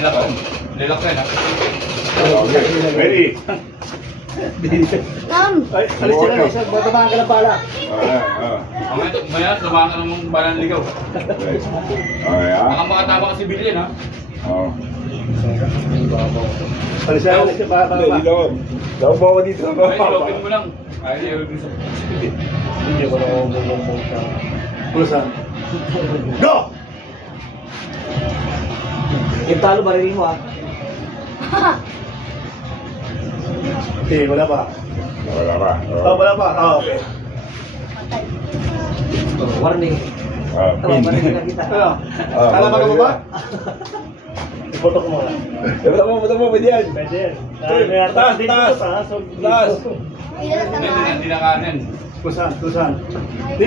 Nilak yan, ha? Okay, ready? Ay, alis sila na isa. Matamaan ka ng pala. Maya, tumahan ka ng balang ligaw. Okay, ha? Baka makatama ka si Billion, ha? Oo. Alis sila, alis sila. Dito. Daw mo ako dito. Ay, silopin mo lang. Ay, silopin mo. Hindi ko na bumubong siya. Pulusan. Go! Yung talo, bariling mo, ha? Hindi, wala pa. Wala pa. Oh, wala pa. Oh, okay. Warning. Pin. Ano? Kalaban ka mo ba? Ipotok mo lang. Buta mo, pwede yan. Pwede yan. Taas. Hindi na kanan. Kusan. Di.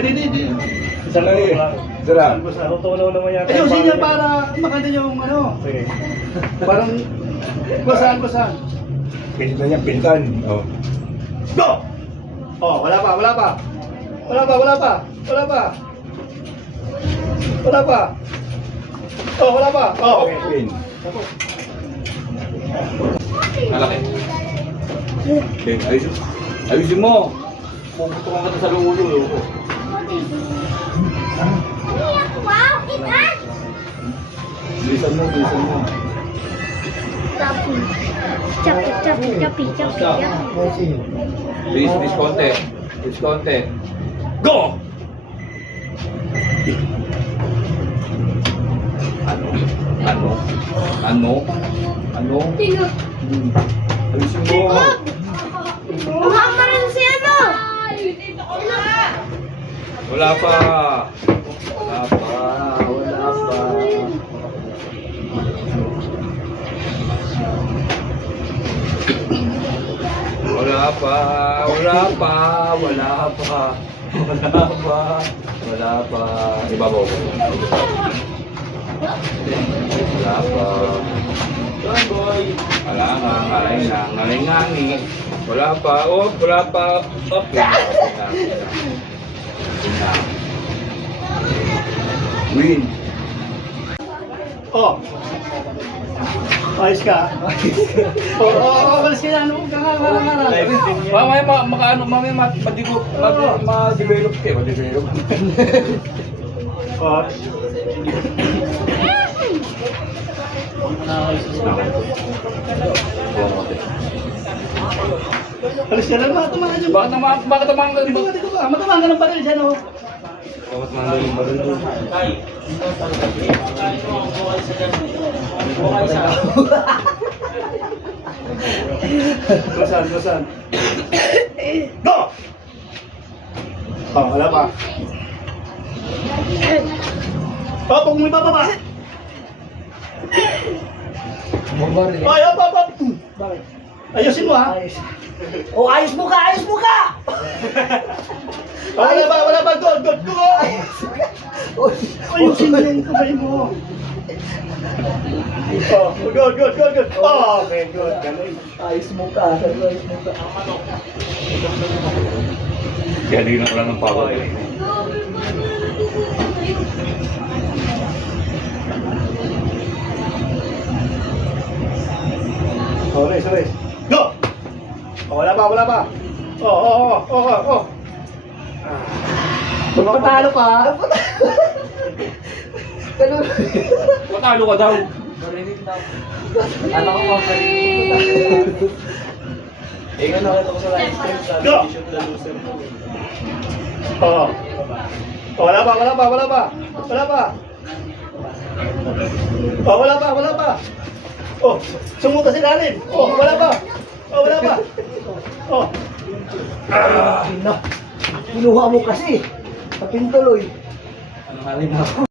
Isang Ay, lang. Dara. Kusan. Tutunaw naman yata. Ayusin niya para makita yung ano. Sige. Parang kusan. Pintan niya, pintan. Oh. Go! Oh, wala pa. Wala pa. Oh, wala pa. Oh, okay. Pin. Malaki. Okay, ayusin mo. Puputukan ka na sa lulo. Wow, ikan! Bilisan mo. Capi. Please, konti. Go! Ano? Tingnan. Ayusin mo. Mahama rin si ano? Wala pa. Wala pa. Ibabaw ko. Wala pa. Wala nga, ngalingangi. Wala pa. Okay. Win. Oh. Ayos ka. Oh, alis ka na. Ano ka nga. Mamaya ma-develop kayo. Ma-develop. Oh. Alis ka na. Matamaan yung... Bakit naman Dito ka. Matamaan ka ng baril dyan, oh. Kusan. Go! Oh, wala pa. Oh, pag may bababa. Ay, op. Bakit? Ayusin mo, ha? Oh, ayos mo ka! Wala ba? Good. Ayusin mo yung kamay mo. Oh, good. Oh, okay, good. Galing. Ayos mo ka! Galing na ko lang ng pagod. Oh, race. Go! Oh, wala pa. Oh. Patalo ka! Patalo ka daw. Ano ko mga nakita ko sa live stream sa Go! Vision the Loser. Oh. Oh, wala pa. Oh, wala pa. Oh, sumuta si Dalin. Oh, wala pa. Oh. Kinuha mo kasi! Sa pintuloy! Ano halin ako?